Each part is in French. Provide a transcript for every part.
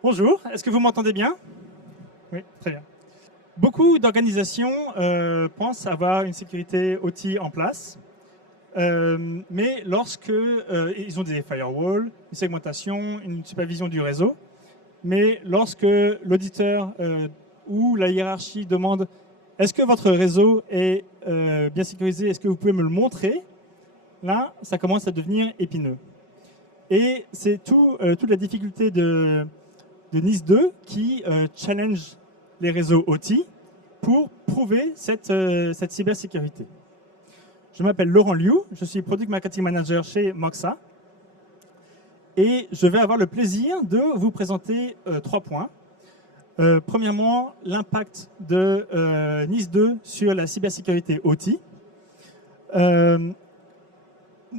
Bonjour, est-ce que vous m'entendez bien? Oui, très bien. Beaucoup d'organisations pensent avoir une sécurité OT en place, mais lorsque ils ont des firewalls, une segmentation, une supervision du réseau, mais lorsque l'auditeur ou la hiérarchie demande est-ce que votre réseau est bien sécurisé, est-ce que vous pouvez me le montrer, là, ça commence à devenir épineux. Et c'est toute la difficulté de NIS 2 qui challenge les réseaux OT pour prouver cette cybersécurité. Je m'appelle Laurent Liu, je suis Product Marketing Manager chez Moxa et je vais avoir le plaisir de vous présenter 3 points. Premièrement, l'impact de NIS 2 sur la cybersécurité OT.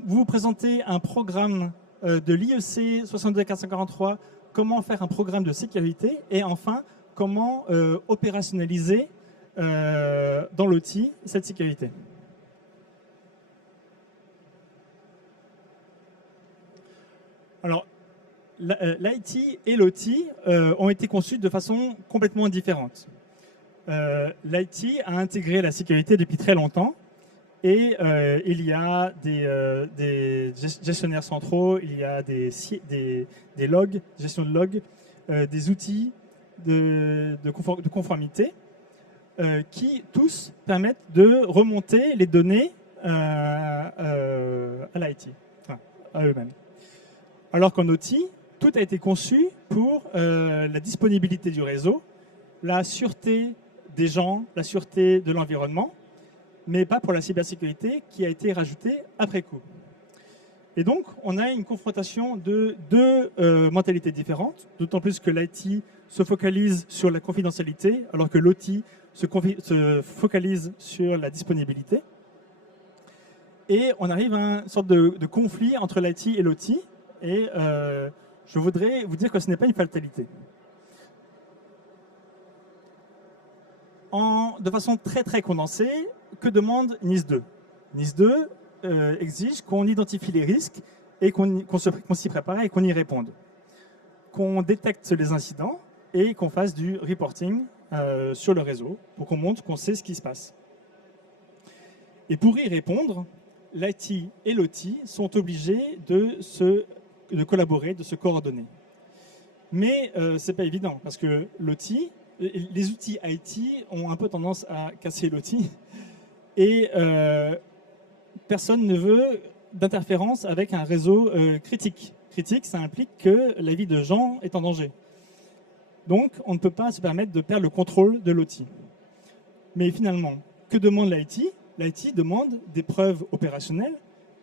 Vous présenter un programme de l'IEC 62443, comment faire un programme de sécurité, et enfin, comment opérationnaliser dans l'OT cette sécurité. Alors, l'IT et l'OT ont été conçus de façon complètement différente. L'IT a intégré la sécurité depuis très longtemps, et il y a des gestionnaires centraux, il y a des logs, gestion de logs, des outils de conformité qui tous permettent de remonter les données à l'IT, enfin, à eux-mêmes. Alors qu'en OT, tout a été conçu pour la disponibilité du réseau, la sûreté des gens, la sûreté de l'environnement, mais pas pour la cybersécurité qui a été rajoutée après coup. Et donc, on a une confrontation de deux mentalités différentes, d'autant plus que l'IT se focalise sur la confidentialité, alors que l'OT se focalise sur la disponibilité. Et on arrive à une sorte de conflit entre l'IT et l'OT, et je voudrais vous dire que ce n'est pas une fatalité. De façon très très condensée, que demande NIS 2 ? NIS 2 exige qu'on identifie les risques et qu'on s'y prépare et qu'on y réponde. Qu'on détecte les incidents et qu'on fasse du reporting sur le réseau pour qu'on montre qu'on sait ce qui se passe. Et pour y répondre, l'IT et l'OT sont obligés de collaborer, de se coordonner. Mais ce n'est pas évident parce que l'OT, les outils IT ont un peu tendance à casser l'OT et personne ne veut d'interférence avec un réseau critique. Critique, ça implique que la vie de gens est en danger. Donc, on ne peut pas se permettre de perdre le contrôle de l'OT. Mais finalement, que demande l'IT ? L'IT demande des preuves opérationnelles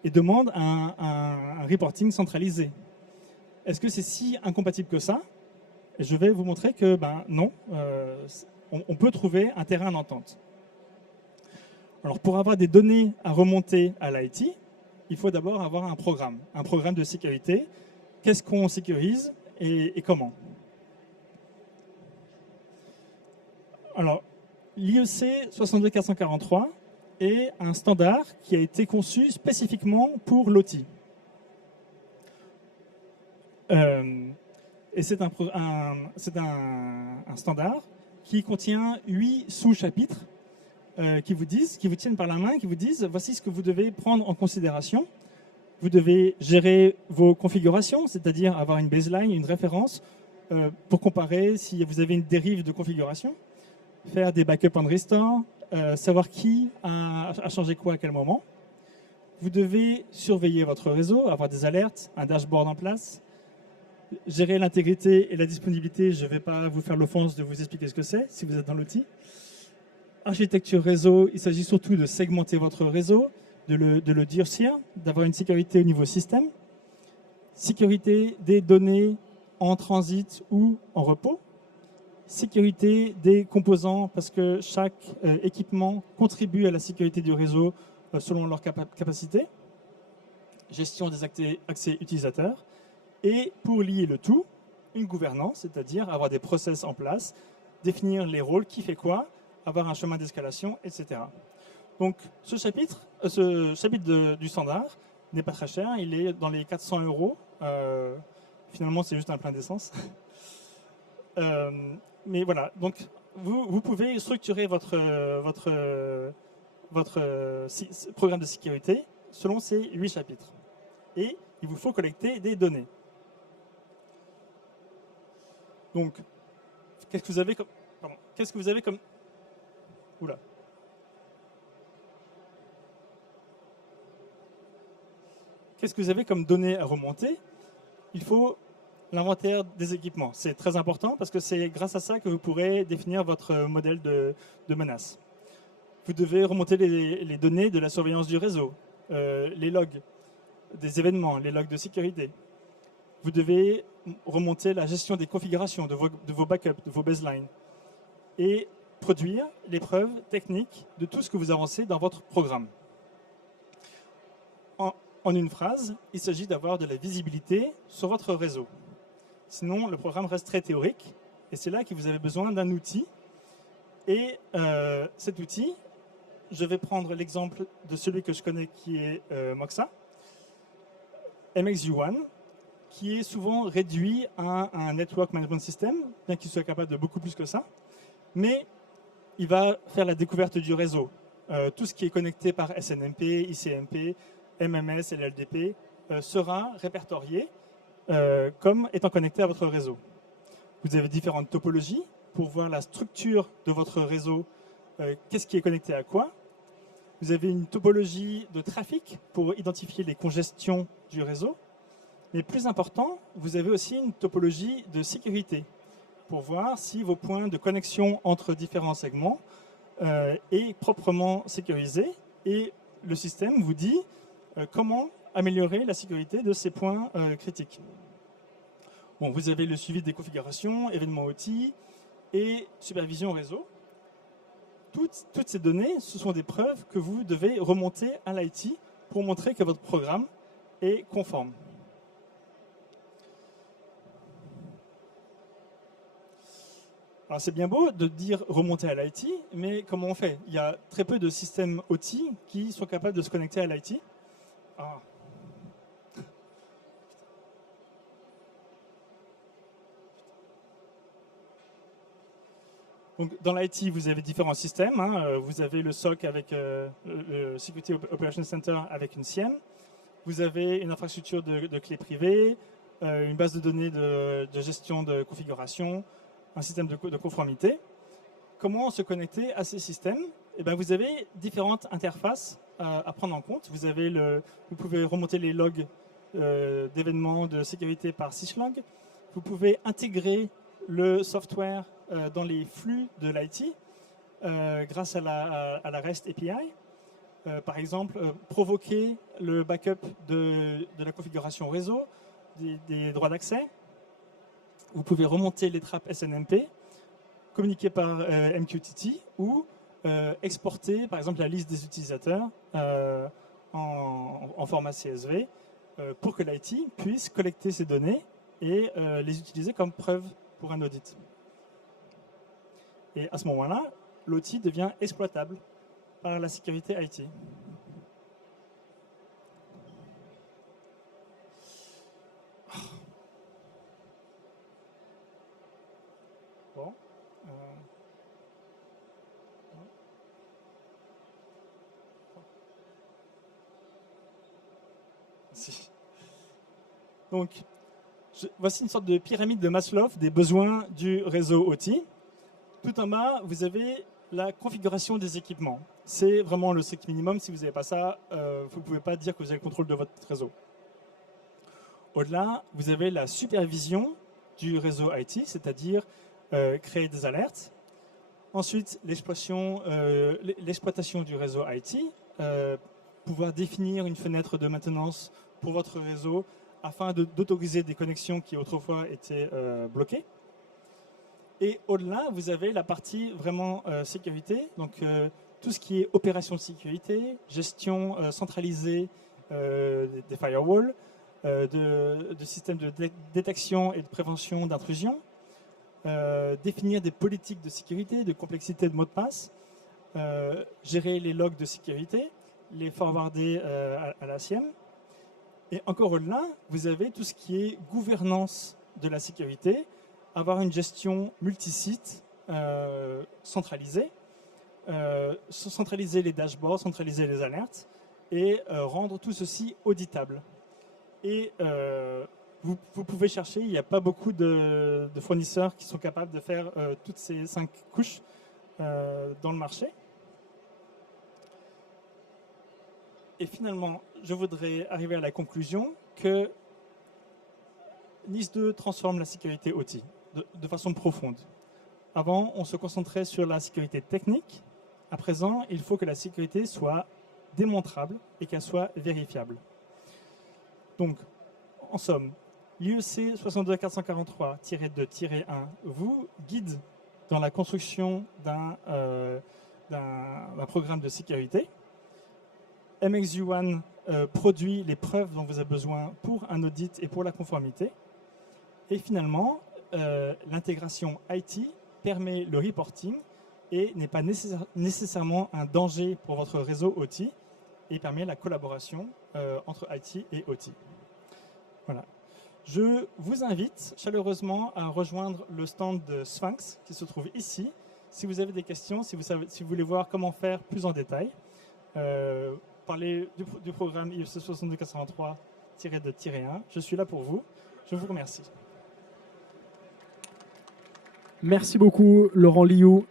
et demande un reporting centralisé. Est-ce que c'est si incompatible que ça ? Et je vais vous montrer que non, on peut trouver un terrain d'entente. Alors pour avoir des données à remonter à l'IT, il faut d'abord avoir un programme de sécurité. Qu'est-ce qu'on sécurise et comment ? Alors, l'IEC 62443 est un standard qui a été conçu spécifiquement pour l'OT. Et c'est un standard qui contient 8 sous-chapitres qui vous tiennent par la main, qui vous disent voici ce que vous devez prendre en considération. Vous devez gérer vos configurations, c'est-à-dire avoir une baseline, une référence pour comparer si vous avez une dérive de configuration, faire des backup and restore, savoir qui a changé quoi à quel moment. Vous devez surveiller votre réseau, avoir des alertes, un dashboard en place, gérer l'intégrité et la disponibilité. Je ne vais pas vous faire l'offense de vous expliquer ce que c'est si vous êtes dans l'outil. Architecture réseau, il s'agit surtout de segmenter votre réseau, de le durcir, d'avoir une sécurité au niveau système. Sécurité des données en transit ou en repos. Sécurité des composants, parce que chaque équipement contribue à la sécurité du réseau selon leur capacité. Gestion des accès utilisateurs. Et pour lier le tout, une gouvernance, c'est-à-dire avoir des process en place, définir les rôles, qui fait quoi, avoir un chemin d'escalation, etc. Donc ce chapitre du standard n'est pas très cher, il est dans les 400 €. Finalement, c'est juste un plein d'essence. Mais voilà, donc vous pouvez structurer votre programme de sécurité selon ces 8 chapitres. Et il vous faut collecter des données. Donc, qu'est-ce que vous avez comme... Pardon, qu'est-ce que vous avez comme... Oula. Qu'est-ce que vous avez comme données à remonter? Il faut l'inventaire des équipements. C'est très important parce que c'est grâce à ça que vous pourrez définir votre modèle de menace. Vous devez remonter les données de la surveillance du réseau, les logs des événements, les logs de sécurité. Vous devez remonter la gestion des configurations de vos backups, de vos baselines, et produire les preuves techniques de tout ce que vous avancez dans votre programme. En une phrase, il s'agit d'avoir de la visibilité sur votre réseau. Sinon, le programme reste très théorique, et c'est là que vous avez besoin d'un outil. Et cet outil, je vais prendre l'exemple de celui que je connais qui est Moxa, MXU1, qui est souvent réduit à un Network Management System, bien qu'il soit capable de beaucoup plus que ça. Mais il va faire la découverte du réseau. Tout ce qui est connecté par SNMP, ICMP, MMS et LLDP sera répertorié comme étant connecté à votre réseau. Vous avez différentes topologies pour voir la structure de votre réseau, qu'est-ce qui est connecté à quoi. Vous avez une topologie de trafic pour identifier les congestions du réseau. Mais plus important, vous avez aussi une topologie de sécurité pour voir si vos points de connexion entre différents segments est proprement sécurisé. Et le système vous dit comment améliorer la sécurité de ces points critiques. Bon, vous avez le suivi des configurations, événements OT et supervision réseau. Toutes ces données, ce sont des preuves que vous devez remonter à l'IT pour montrer que votre programme est conforme. Alors c'est bien beau de dire remonter à l'IT, mais comment on fait? Il y a très peu de systèmes OT qui sont capables de se connecter à l'IT. Ah. Donc, dans l'IT, vous avez différents systèmes. Vous avez le SOC avec le Security Operations Center avec une SIEM. Vous avez une infrastructure de clés privées, une base de données de gestion de configuration, un système de conformité. Comment se connecter à ces systèmes? Eh bien, vous avez différentes interfaces à prendre en compte. Vous pouvez remonter les logs d'événements de sécurité par syslog. Vous pouvez intégrer le software dans les flux de l'IT grâce à la REST API. Par exemple, provoquer le backup de la configuration réseau, des droits d'accès. Vous pouvez remonter les trappes SNMP, communiquer par MQTT ou exporter, par exemple, la liste des utilisateurs en format CSV pour que l'IT puisse collecter ces données et les utiliser comme preuve pour un audit. Et à ce moment-là, l'outil devient exploitable par la sécurité IT. Bon. Donc, voici une sorte de pyramide de Maslow des besoins du réseau OT. Tout en bas, vous avez la configuration des équipements. C'est vraiment le strict minimum. Si vous n'avez pas ça, vous ne pouvez pas dire que vous avez le contrôle de votre réseau. Au-delà, vous avez la supervision du réseau IT, c'est-à-dire créer des alertes. Ensuite, l'exploitation du réseau IT, pouvoir définir une fenêtre de maintenance pour votre réseau afin d'autoriser des connexions qui autrefois étaient bloquées. Et au-delà, vous avez la partie vraiment sécurité, donc tout ce qui est opération de sécurité, gestion centralisée des firewalls, de systèmes de détection et de prévention d'intrusion, définir des politiques de sécurité, de complexité de mots de passe, gérer les logs de sécurité, les forwarder à la SIEM. Et encore au-delà, vous avez tout ce qui est gouvernance de la sécurité, avoir une gestion multisite centralisée, centraliser les dashboards, centraliser les alertes et rendre tout ceci auditable. Et vous pouvez chercher, il n'y a pas beaucoup de fournisseurs qui sont capables de faire toutes ces 5 couches dans le marché. Et finalement, je voudrais arriver à la conclusion que NIS2 transforme la sécurité OT de façon profonde. Avant, on se concentrait sur la sécurité technique. À présent, il faut que la sécurité soit démontrable et qu'elle soit vérifiable. Donc, en somme, l'IEC 62443-2-1 vous guide dans la construction d'un programme de sécurité. MXU1 produit les preuves dont vous avez besoin pour un audit et pour la conformité. Et finalement, l'intégration IT permet le reporting et n'est pas nécessairement un danger pour votre réseau OT et permet la collaboration entre IT et OT. Voilà. Je vous invite chaleureusement à rejoindre le stand de Sphinx qui se trouve ici. Si vous avez des questions, si vous voulez voir comment faire plus en détail, parler du programme IEC 62443-2-1, je suis là pour vous. Je vous remercie. Merci beaucoup, Laurent Liu.